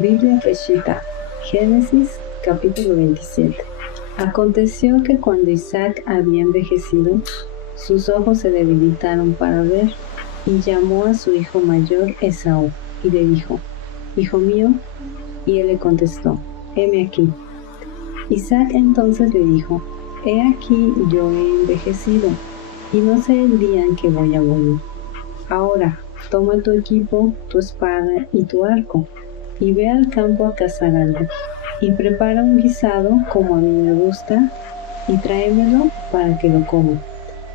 Biblia Peshitta, Génesis capítulo 27. Aconteció que cuando Isaac había envejecido, sus ojos se debilitaron para ver, y llamó a su hijo mayor Esaú, y le dijo: Hijo mío. Y él le contestó: Heme aquí. Isaac entonces le dijo: He aquí yo he envejecido, y no sé el día en que voy a morir. Ahora, toma tu equipo, tu espada y tu arco, y ve al campo a cazar algo, y prepara un guisado como a mí me gusta, y tráemelo para que lo coma,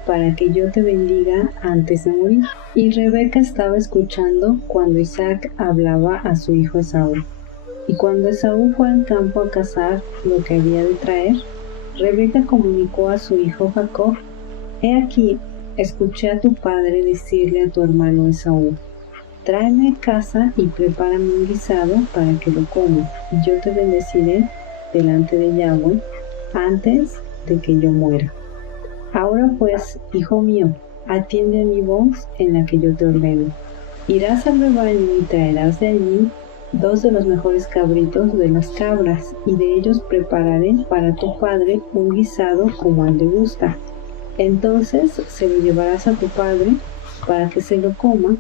para que yo te bendiga antes de morir. Y Rebeca estaba escuchando cuando Isaac hablaba a su hijo Esaú. Y cuando Esaú fue al campo a cazar lo que había de traer, Rebeca comunicó a su hijo Jacob: He aquí, escuché a tu padre decirle a tu hermano Esaú: Tráeme a casa y prepárame un guisado para que lo coma, y yo te bendeciré delante de Yahweh antes de que yo muera. Ahora pues, hijo mío, atiende a mi voz en la que yo te ordeno. Irás al rebaño y traerás de allí 2 de los mejores cabritos de las cabras, y de ellos prepararé para tu padre un guisado como a él le gusta. Entonces se lo llevarás a tu padre para que se lo coma,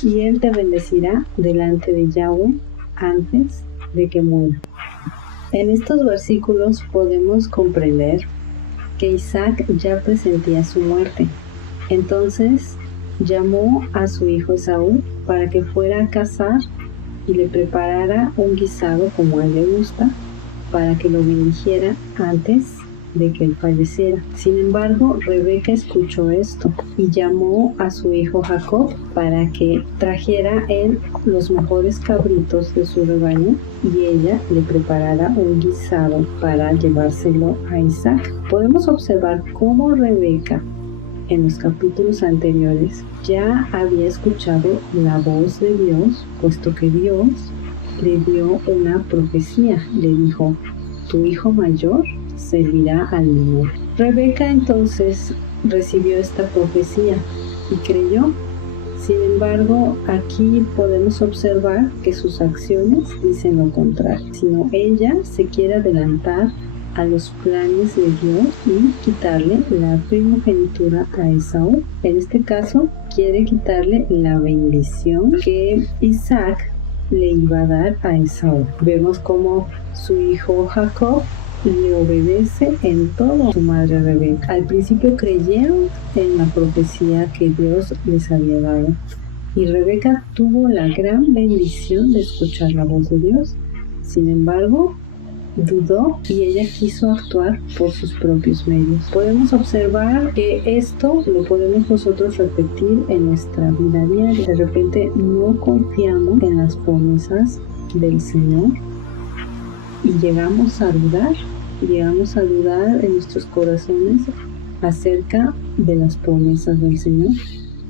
y él te bendecirá delante de Yahweh antes de que muera. En estos versículos podemos comprender que Isaac ya presentía su muerte. Entonces llamó a su hijo Esaú para que fuera a cazar y le preparara un guisado como a él le gusta, para que lo bendijera antes de que él falleciera. Sin embargo, Rebeca escuchó esto y llamó a su hijo Jacob para que trajera él los mejores cabritos de su rebaño, y ella le preparara un guisado para llevárselo a Isaac. Podemos observar cómo Rebeca, en los capítulos anteriores, ya había escuchado la voz de Dios, puesto que Dios le dio una profecía. Le dijo: tu hijo mayor servirá al menor. Rebeca entonces recibió esta profecía y creyó. Sin embargo, aquí podemos observar que sus acciones dicen lo contrario, sino ella se quiere adelantar a los planes de Dios y quitarle la primogenitura a Esaú. En este caso, quiere quitarle la bendición que Isaac le iba a dar a Esaú. Vemos cómo su hijo Jacob le obedece en todo a su madre Rebeca. Al principio creyeron en la profecía que Dios les había dado, y Rebeca tuvo la gran bendición de escuchar la voz de Dios. Sin embargo, dudó y ella quiso actuar por sus propios medios. Podemos observar que esto lo podemos nosotros repetir en nuestra vida diaria. De repente no confiamos en las promesas del Señor y llegamos a dudar en nuestros corazones acerca de las promesas del Señor.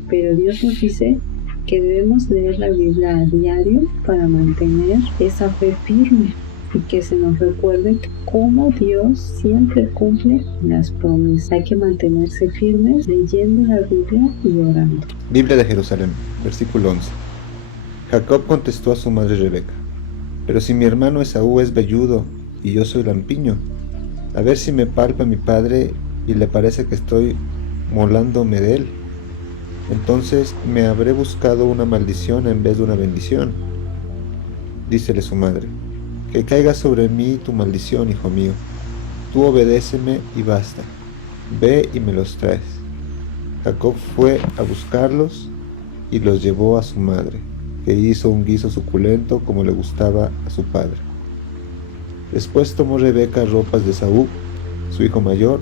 Pero Dios nos dice que debemos leer la Biblia a diario para mantener esa fe firme, y que se nos recuerde cómo Dios siempre cumple las promesas. Hay que mantenerse firmes leyendo la Biblia y orando. Biblia de Jerusalén, versículo 11. Jacob contestó a su madre Rebeca: pero si mi hermano Esaú es velludo y yo soy lampiño, a ver si me palpa mi padre y le parece que estoy molándome de él. Entonces me habré buscado una maldición en vez de una bendición. Dícele su madre: que caiga sobre mí tu maldición, hijo mío. Tú obedéceme y basta. Ve y me los traes. Jacob fue a buscarlos y los llevó a su madre, que hizo un guiso suculento como le gustaba a su padre. Después tomó Rebeca ropas de Esaú, su hijo mayor,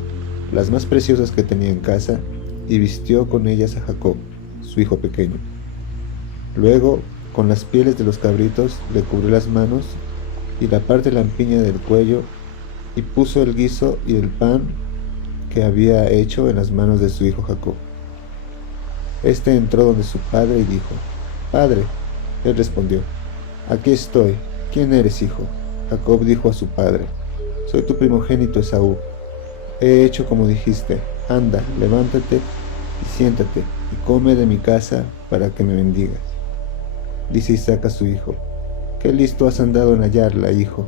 las más preciosas que tenía en casa, y vistió con ellas a Jacob, su hijo pequeño. Luego, con las pieles de los cabritos, le cubrió las manos y la parte lampiña del cuello, y puso el guiso y el pan que había hecho en las manos de su hijo Jacob. Este entró donde su padre y dijo: Padre. Él respondió: Aquí estoy. ¿Quién eres, hijo? Jacob dijo a su padre: Soy tu primogénito Esaú. He hecho como dijiste. Anda, levántate y siéntate, y come de mi casa para que me bendigas. Dice Isaac a su hijo: «Qué listo has andado en hallarla, hijo».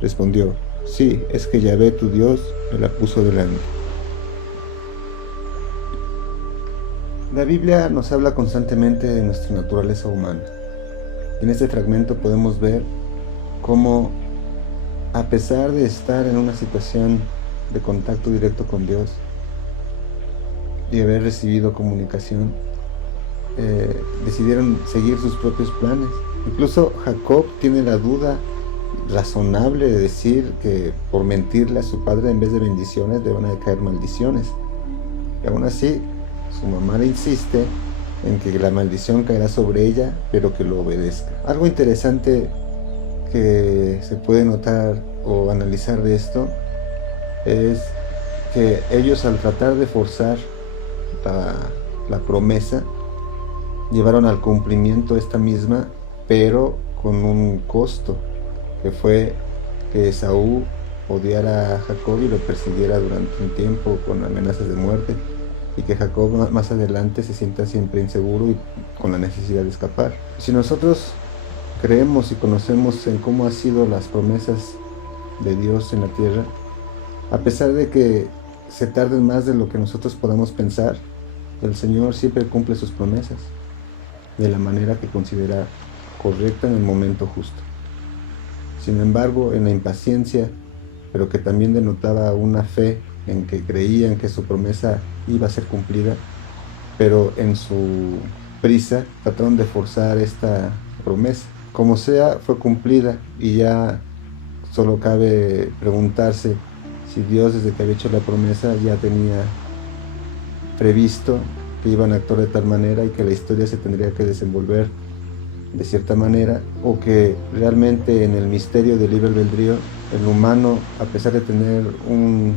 Respondió: «Sí, es que Yahvé tu Dios me la puso delante». La Biblia nos habla constantemente de nuestra naturaleza humana. En este fragmento podemos ver cómo, a pesar de estar en una situación de contacto directo con Dios y haber recibido comunicación, decidieron seguir sus propios planes. Incluso Jacob tiene la duda razonable de decir que por mentirle a su padre, en vez de bendiciones le van a caer maldiciones. Y aún así, su mamá le insiste en que la maldición caerá sobre ella, pero que lo obedezca. Algo interesante que se puede notar o analizar de esto es que ellos, al tratar de forzar la promesa, llevaron al cumplimiento esta misma, pero con un costo, que fue que Esaú odiara a Jacob y lo persiguiera durante un tiempo con amenazas de muerte, y que Jacob más adelante se sienta siempre inseguro y con la necesidad de escapar. Si nosotros creemos y conocemos en cómo han sido las promesas de Dios en la tierra, a pesar de que se tarden más de lo que nosotros podamos pensar, el Señor siempre cumple sus promesas de la manera que considera correcta en el momento justo. Sin embargo, en la impaciencia, pero que también denotaba una fe en que creían que su promesa iba a ser cumplida, pero en su prisa trataron de forzar esta promesa. Como sea, fue cumplida, y ya solo cabe preguntarse si Dios, desde que había hecho la promesa, ya tenía previsto que iban a actuar de tal manera y que la historia se tendría que desenvolver de cierta manera, o que realmente en el misterio del libre albedrío el humano, a pesar de tener un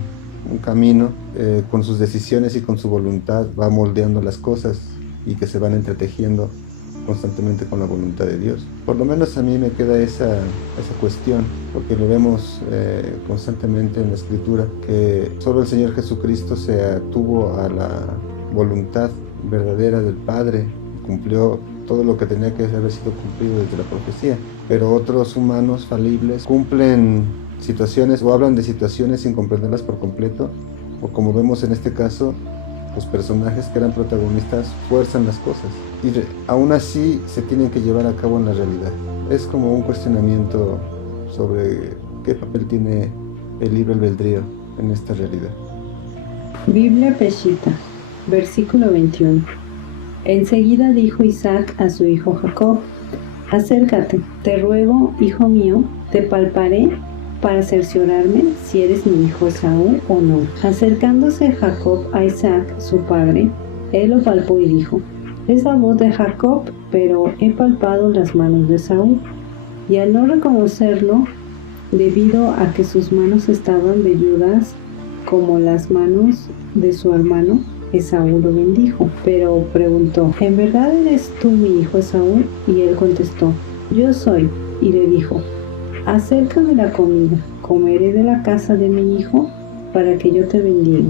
camino, con sus decisiones y con su voluntad va moldeando las cosas, y que se van entretejiendo constantemente con la voluntad de Dios. Por lo menos a mí me queda esa cuestión, porque lo vemos constantemente en la Escritura, que solo el Señor Jesucristo se atuvo a la voluntad verdadera del Padre, cumplió todo lo que tenía que haber sido cumplido desde la profecía, pero otros humanos falibles cumplen situaciones o hablan de situaciones sin comprenderlas por completo, o como vemos en este caso, los personajes que eran protagonistas fuerzan las cosas y aún así se tienen que llevar a cabo en la realidad. Es como un cuestionamiento sobre qué papel tiene el libre albedrío en esta realidad. Biblia Peshitta, versículo 21. Enseguida dijo Isaac a su hijo Jacob: acércate, te ruego, hijo mío, te palparé para cerciorarme si eres mi hijo Esaú o no. Acercándose Jacob a Isaac, su padre, él lo palpó y dijo: es la voz de Jacob, pero he palpado las manos de Esaú. Y al no reconocerlo, debido a que sus manos estaban velludas como las manos de su hermano, Esaú lo bendijo, pero preguntó: ¿en verdad eres tú mi hijo Esaú? Y él contestó: yo soy. Y le dijo: acércame la comida, comeré de la casa de mi hijo, para que yo te bendiga.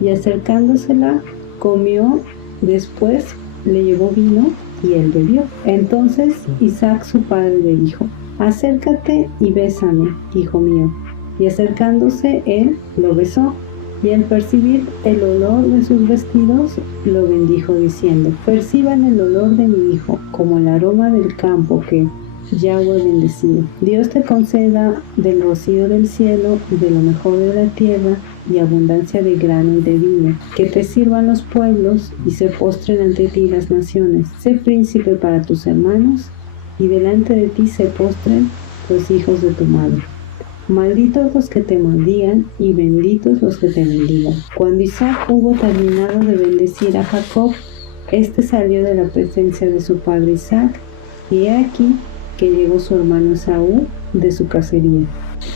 Y acercándosela, comió. Después le llevó vino y él bebió. Entonces Isaac su padre le dijo: acércate y bésame, hijo mío. Y acercándose él, lo besó. Y al percibir el olor de sus vestidos, lo bendijo diciendo: perciban el olor de mi hijo, como el aroma del campo que Yahweh bendecido. Dios te conceda del rocío del cielo y de lo mejor de la tierra, y abundancia de grano y de vino. Que te sirvan los pueblos y se postren ante ti las naciones. Sé príncipe para tus hermanos, y delante de ti se postren los hijos de tu madre. Malditos los que te maldigan, y benditos los que te bendigan. Cuando Isaac hubo terminado de bendecir a Jacob, éste salió de la presencia de su padre Isaac, y he aquí que llegó su hermano Esaú de su cacería.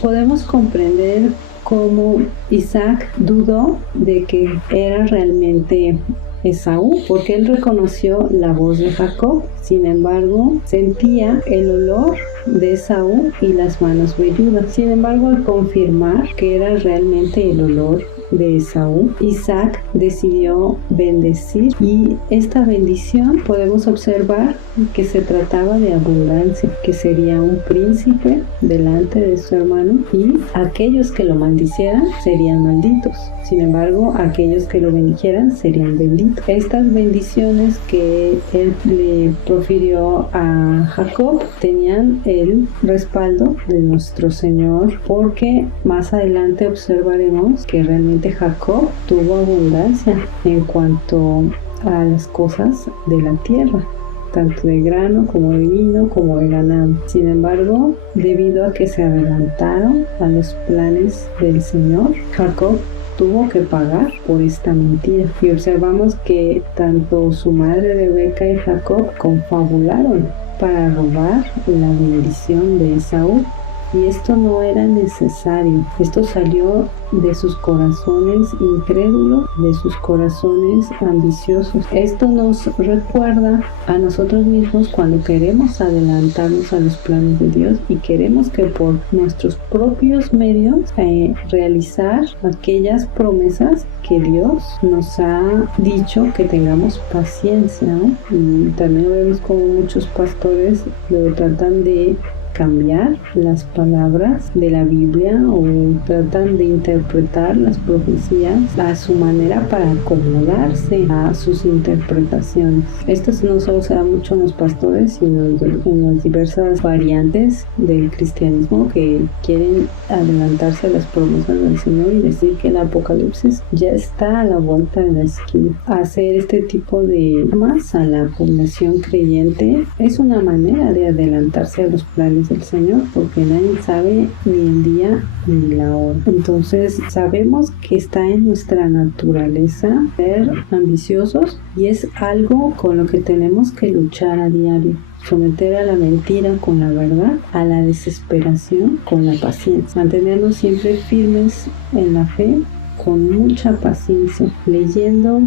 Podemos comprender cómo Isaac dudó de que era realmente Esaú, porque él reconoció la voz de Jacob. Sin embargo, sentía el olor de Esaú y las manos velludas. Sin embargo, al confirmar que era realmente el olor de Esaú, Isaac decidió bendecir, y esta bendición podemos observar que se trataba de abundancia, que sería un príncipe delante de su hermano, y aquellos que lo maldicieran serían malditos. Sin embargo, aquellos que lo bendijeran serían benditos. Estas bendiciones que él le profirió a Jacob tenían el respaldo de nuestro Señor, porque más adelante observaremos que realmente Jacob tuvo abundancia en cuanto a las cosas de la tierra, tanto de grano como de vino como de ganado. Sin embargo, debido a que se adelantaron a los planes del Señor, Jacob tuvo que pagar por esta mentira. Y observamos que tanto su madre Rebeca y Jacob confabularon para robar la bendición de Esaú. Y esto no era necesario. Esto salió de sus corazones incrédulos, de sus corazones ambiciosos. Esto nos recuerda a nosotros mismos cuando queremos adelantarnos a los planes de Dios y queremos que por nuestros propios medios realizar aquellas promesas que Dios nos ha dicho que tengamos paciencia, ¿no? Y también vemos como muchos pastores lo tratan de cambiar las palabras de la Biblia o tratan de interpretar las profecías a su manera para acomodarse a sus interpretaciones. Esto no solo se da mucho en los pastores, sino en las diversas variantes del cristianismo que quieren adelantarse a las promesas del Señor y decir que el Apocalipsis ya está a la vuelta de la esquina. Hacer este tipo de llamas a la población creyente es una manera de adelantarse a los planes del Señor, porque nadie sabe ni el día ni la hora. Entonces sabemos que está en nuestra naturaleza ser ambiciosos, y es algo con lo que tenemos que luchar a diario. Someter a la mentira con la verdad, a la desesperación con la paciencia. Mantenernos siempre firmes en la fe, con mucha paciencia, leyendo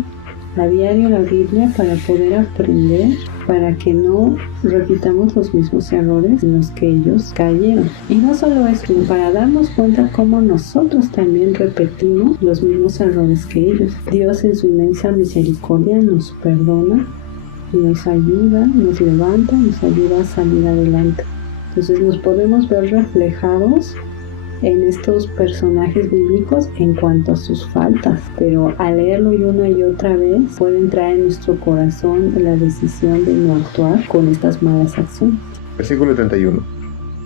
a diario la Biblia para poder aprender, para que no repitamos los mismos errores en los que ellos cayeron. Y no solo eso, sino para darnos cuenta cómo nosotros también repetimos los mismos errores que ellos. Dios en su inmensa misericordia nos perdona y nos ayuda, nos levanta, nos ayuda a salir adelante. Entonces nos podemos ver reflejados en estos personajes bíblicos en cuanto a sus faltas, pero al leerlo una y otra vez puede entrar en nuestro corazón la decisión de no actuar con estas malas acciones. Versículo 31.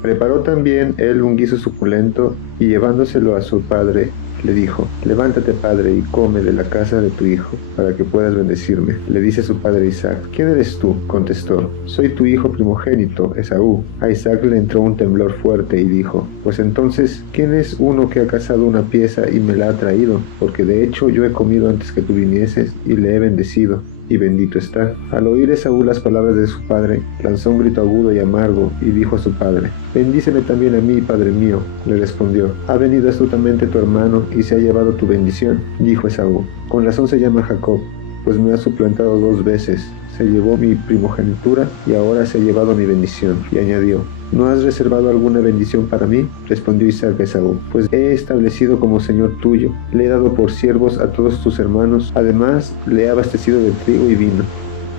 Preparó también él un guiso suculento y llevándoselo a su padre le dijo: levántate, padre, y come de la casa de tu hijo, para que puedas bendecirme. Le dice su padre Isaac: ¿quién eres tú? Contestó: soy tu hijo primogénito, Esaú. A Isaac le entró un temblor fuerte y dijo: pues entonces, ¿quién es uno que ha cazado una pieza y me la ha traído? Porque de hecho yo he comido antes que tú vinieses y le he bendecido, y bendito está. Al oír Esaú las palabras de su padre, lanzó un grito agudo y amargo y dijo a su padre: bendíceme también a mí, padre mío. Le respondió: ha venido astutamente tu hermano y se ha llevado tu bendición. Dijo Esaú: con razón se llama Jacob, pues me ha suplantado 2 veces. Se llevó mi primogenitura y ahora se ha llevado mi bendición. Y añadió: ¿no has reservado alguna bendición para mí? Respondió Isaac a Esaú: pues he establecido como señor tuyo, le he dado por siervos a todos tus hermanos, además le he abastecido de trigo y vino.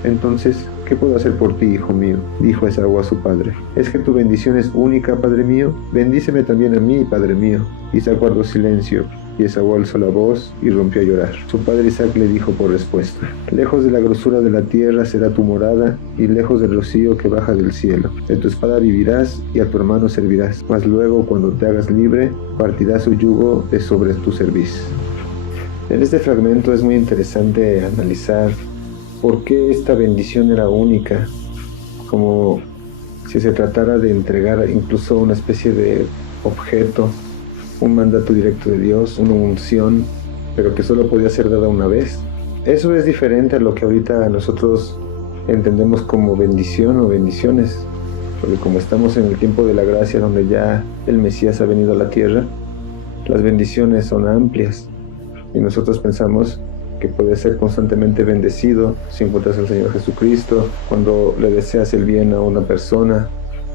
Entonces, ¿qué puedo hacer por ti, hijo mío? Dijo Esaú a su padre: ¿es que tu bendición es única, padre mío? Bendíceme también a mí, padre mío. Isaac guardó silencio, y Esaú alzó la voz y rompió a llorar. Su padre Isaac le dijo por respuesta: lejos de la grosura de la tierra será tu morada, y lejos del rocío que baja del cielo. De tu espada vivirás, y a tu hermano servirás. Mas luego, cuando te hagas libre, partirás su yugo de sobre tu cerviz. En este fragmento es muy interesante analizar por qué esta bendición era única, como si se tratara de entregar incluso una especie de objeto, un mandato directo de Dios, una unción, pero que solo podía ser dada una vez. Eso es diferente a lo que ahorita nosotros entendemos como bendición o bendiciones, porque como estamos en el tiempo de la gracia, donde ya el Mesías ha venido a la tierra, las bendiciones son amplias, y nosotros pensamos que puede ser constantemente bendecido si encuentras al Señor Jesucristo, cuando le deseas el bien a una persona,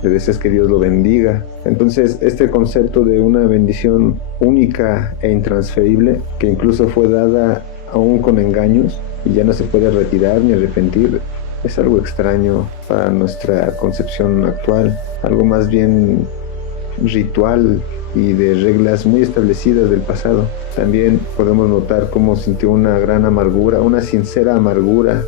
le deseas que Dios lo bendiga. Entonces este concepto de una bendición única e intransferible, que incluso fue dada aún con engaños y ya no se puede retirar ni arrepentir, es algo extraño para nuestra concepción actual, algo más bien ritual y de reglas muy establecidas del pasado. También podemos notar cómo sintió una gran amargura, una sincera amargura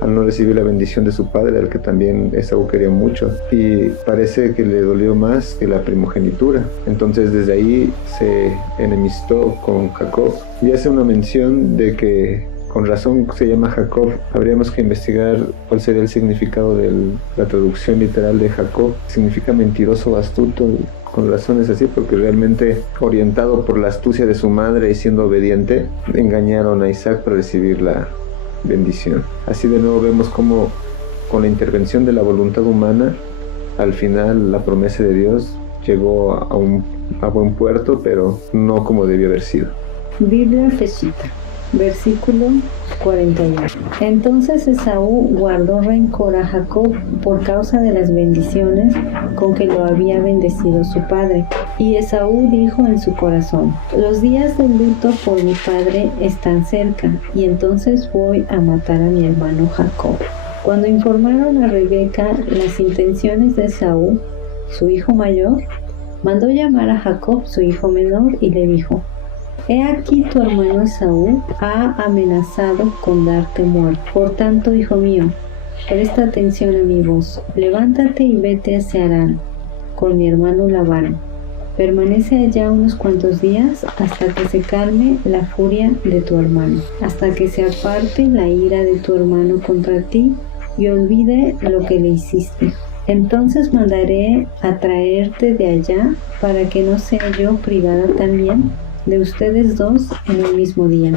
al no recibir la bendición de su padre, al que también Esaú quería mucho, y parece que le dolió más que la primogenitura. Entonces desde ahí se enemistó con Jacob y hace una mención de que con razón se llama Jacob. Habríamos que investigar cuál sería el significado de la traducción literal de Jacob. Significa mentiroso o astuto. Con razón es así, porque realmente, orientado por la astucia de su madre y siendo obediente, engañaron a Isaac para recibir la bendición. Así de nuevo vemos cómo con la intervención de la voluntad humana, al final la promesa de Dios llegó a buen puerto, pero no como debió haber sido. Biblia Feshita, versículo 41. Entonces Esaú guardó rencor a Jacob por causa de las bendiciones con que lo había bendecido su padre. Y Esaú dijo en su corazón: los días del luto por mi padre están cerca, y entonces voy a matar a mi hermano Jacob. Cuando informaron a Rebeca las intenciones de Esaú, su hijo mayor, mandó llamar a Jacob, su hijo menor, y le dijo: he aquí tu hermano Esaú ha amenazado con darte muerte. Por tanto, hijo mío, presta atención a mi voz. Levántate y vete hacia Harán con mi hermano Labán. Permanece allá unos cuantos días hasta que se calme la furia de tu hermano, hasta que se aparte la ira de tu hermano contra ti y olvide lo que le hiciste. Entonces mandaré a traerte de allá para que no sea yo privada también de ustedes dos en el mismo día.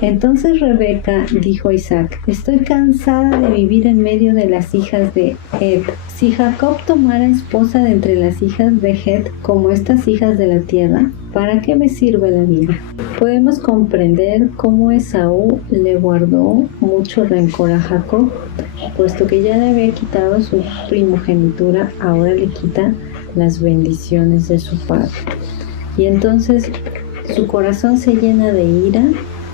Entonces Rebeca dijo a Isaac: estoy cansada de vivir en medio de las hijas de Het. Si Jacob tomara esposa de entre las hijas de Het como estas hijas de la tierra, ¿para qué me sirve la vida? Podemos comprender cómo Esaú le guardó mucho rencor a Jacob, puesto que ya le había quitado su primogenitura, ahora le quita las bendiciones de su padre. Y entonces su corazón se llena de ira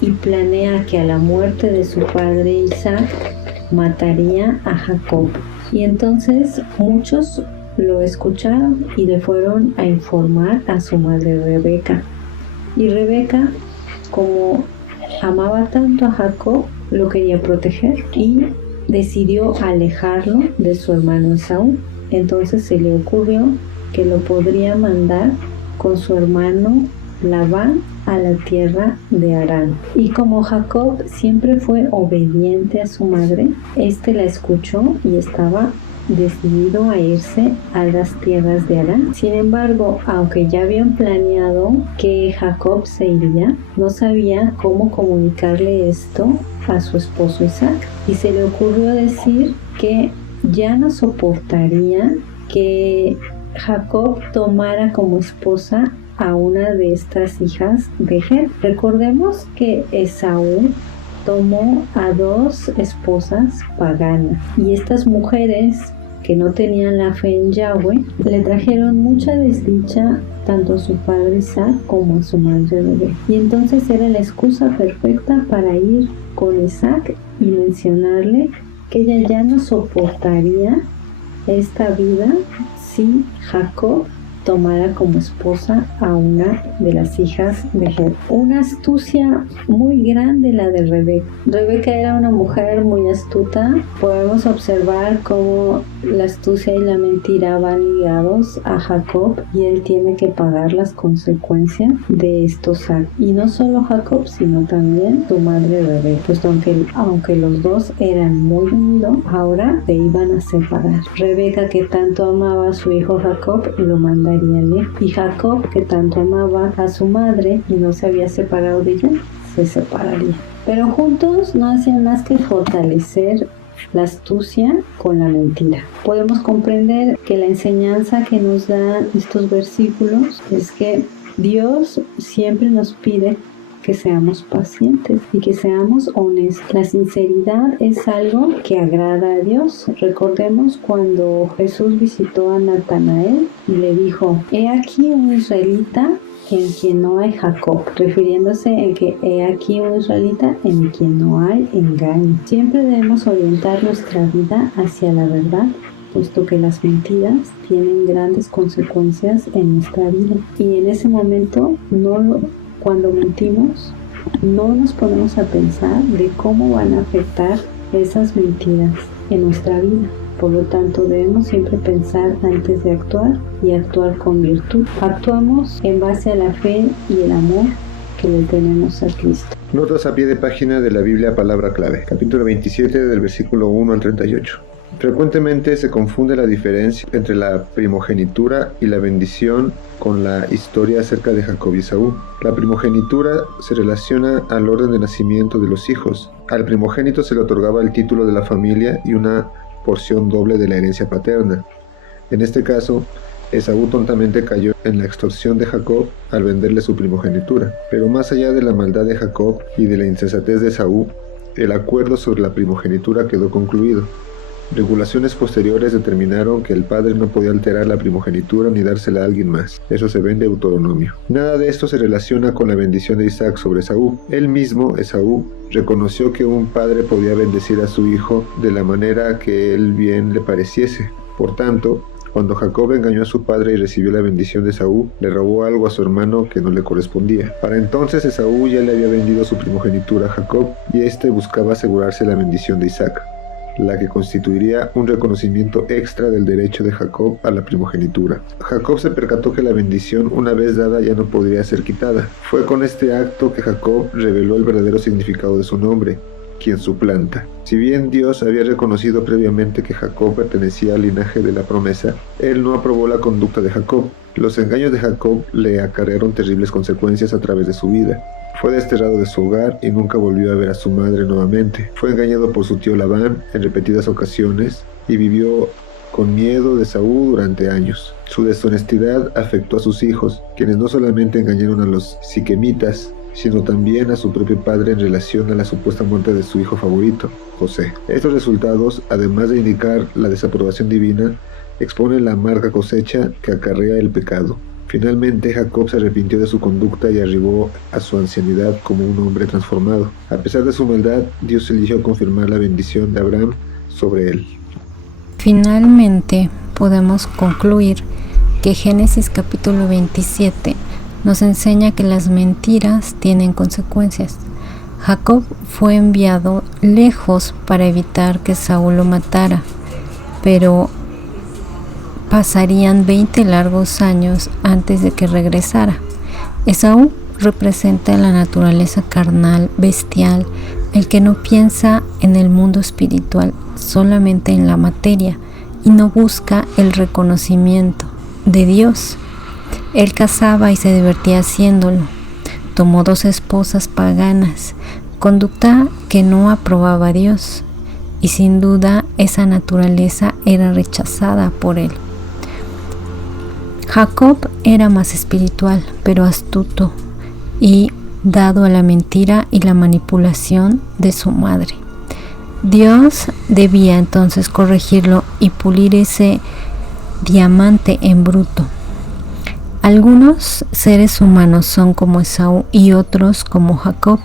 y planea que a la muerte de su padre Isaac mataría a Jacob. Y entonces muchos lo escucharon y le fueron a informar a su madre Rebeca. Y Rebeca, como amaba tanto a Jacob, lo quería proteger y decidió alejarlo de su hermano Esaú. Entonces se le ocurrió que lo podría mandar con su hermano Labán a la tierra de Harán. Y como Jacob siempre fue obediente a su madre, la escuchó y estaba decidido a irse a las tierras de Harán. Sin embargo, aunque ya habían planeado que Jacob se iría, no sabía cómo comunicarle esto a su esposo Isaac. Y se le ocurrió decir que ya no soportaría que Jacob tomara como esposa a una de estas hijas de Het. Recordemos que Esaú tomó a 2 esposas paganas y estas mujeres que no tenían la fe en Yahweh le trajeron mucha desdicha tanto a su padre Isaac como a su madre Rebeca. Y entonces era la excusa perfecta para ir con Isaac y mencionarle que ella ya no soportaría esta vida si Jacob tomara como esposa a una de las hijas de Het. Una astucia muy grande la de Rebeca. Rebeca era una mujer muy astuta. Podemos observar cómo la astucia y la mentira van ligados a Jacob y él tiene que pagar las consecuencias de estos actos. Y no solo Jacob, sino también su madre Rebeca. Pues aunque los dos eran muy unidos, ahora se iban a separar. Rebeca, que tanto amaba a su hijo Jacob, lo mandaría lejos. Y Jacob, que tanto amaba a su madre y no se había separado de ella, se separaría. Pero juntos no hacían más que fortalecer la astucia con la mentira. Podemos comprender que la enseñanza que nos dan estos versículos es que Dios siempre nos pide que seamos pacientes y que seamos honestos. La sinceridad es algo que agrada a Dios. Recordemos cuando Jesús visitó a Natanael y le dijo: he aquí un israelita en quien no hay Jacob, refiriéndose en que he aquí un israelita en quien no hay engaño. Siempre debemos orientar nuestra vida hacia la verdad, puesto que las mentiras tienen grandes consecuencias en nuestra vida. Y en ese momento, cuando mentimos, no nos ponemos a pensar de cómo van a afectar esas mentiras en nuestra vida. Por lo tanto, debemos siempre pensar antes de actuar y actuar con virtud. Actuamos en base a la fe y el amor que le tenemos a Cristo. Notas a pie de página de la Biblia Palabra Clave, capítulo 27 del versículo 1 al 38. Frecuentemente se confunde la diferencia entre la primogenitura y la bendición con la historia acerca de Jacob y Esaú. La primogenitura se relaciona al orden de nacimiento de los hijos. Al primogénito se le otorgaba el título de la familia y una porción doble de la herencia paterna. En este caso, Esaú tontamente cayó en la extorsión de Jacob al venderle su primogenitura. Pero más allá de la maldad de Jacob y de la insensatez de Esaú, el acuerdo sobre la primogenitura quedó concluido. Regulaciones posteriores determinaron que el padre no podía alterar la primogenitura ni dársela a alguien más. Eso se ve en Deuteronomio. Nada de esto se relaciona con la bendición de Isaac sobre Esaú. Él mismo, Esaú, reconoció que un padre podía bendecir a su hijo de la manera que él bien le pareciese. Por tanto, cuando Jacob engañó a su padre y recibió la bendición de Esaú, le robó algo a su hermano que no le correspondía. Para entonces Esaú ya le había vendido su primogenitura a Jacob y éste buscaba asegurarse la bendición de Isaac, la que constituiría un reconocimiento extra del derecho de Jacob a la primogenitura. Jacob se percató que la bendición, una vez dada, ya no podría ser quitada. Fue con este acto que Jacob reveló el verdadero significado de su nombre, quien suplanta. Si bien Dios había reconocido previamente que Jacob pertenecía al linaje de la promesa, él no aprobó la conducta de Jacob. Los engaños de Jacob le acarrearon terribles consecuencias a través de su vida. Fue desterrado de su hogar y nunca volvió a ver a su madre nuevamente. Fue engañado por su tío Labán en repetidas ocasiones y vivió con miedo de Esaú durante años. Su deshonestidad afectó a sus hijos, quienes no solamente engañaron a los siquemitas, sino también a su propio padre en relación a la supuesta muerte de su hijo favorito, José. Estos resultados, además de indicar la desaprobación divina, exponen la amarga cosecha que acarrea el pecado. Finalmente, Jacob se arrepintió de su conducta y arribó a su ancianidad como un hombre transformado. A pesar de su maldad, Dios eligió confirmar la bendición de Abraham sobre él. Finalmente, podemos concluir que Génesis capítulo 27 nos enseña que las mentiras tienen consecuencias. Jacob fue enviado lejos para evitar que Saúl lo matara, pero pasarían 20 largos años antes de que regresara. Esaú representa la naturaleza carnal, bestial, el que no piensa en el mundo espiritual, solamente en la materia, y no busca el reconocimiento de Dios. Él cazaba y se divertía haciéndolo. Tomó 2 esposas paganas, conducta que no aprobaba a Dios, y sin duda esa naturaleza era rechazada por él. Jacob era más espiritual, pero astuto y dado a la mentira y la manipulación de su madre. Dios debía entonces corregirlo y pulir ese diamante en bruto. Algunos seres humanos son como Esaú y otros como Jacob.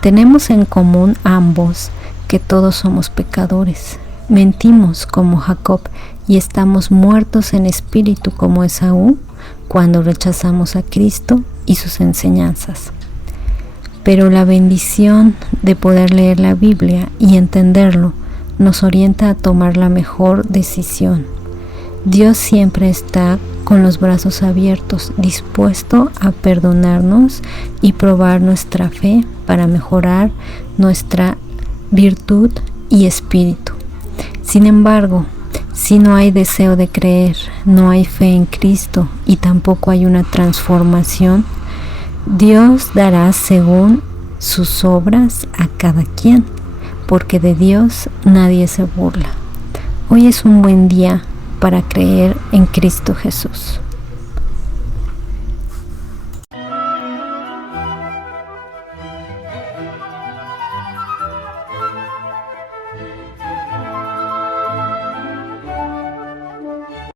Tenemos en común ambos que todos somos pecadores. Mentimos como Jacob y estamos muertos en espíritu como Esaú cuando rechazamos a Cristo y sus enseñanzas. Pero la bendición de poder leer la Biblia y entenderlo nos orienta a tomar la mejor decisión. Dios siempre está con los brazos abiertos, dispuesto a perdonarnos y probar nuestra fe para mejorar nuestra virtud y espíritu. Sin embargo, si no hay deseo de creer, no hay fe en Cristo y tampoco hay una transformación, Dios dará según sus obras a cada quien, porque de Dios nadie se burla. Hoy es un buen día para creer en Cristo Jesús.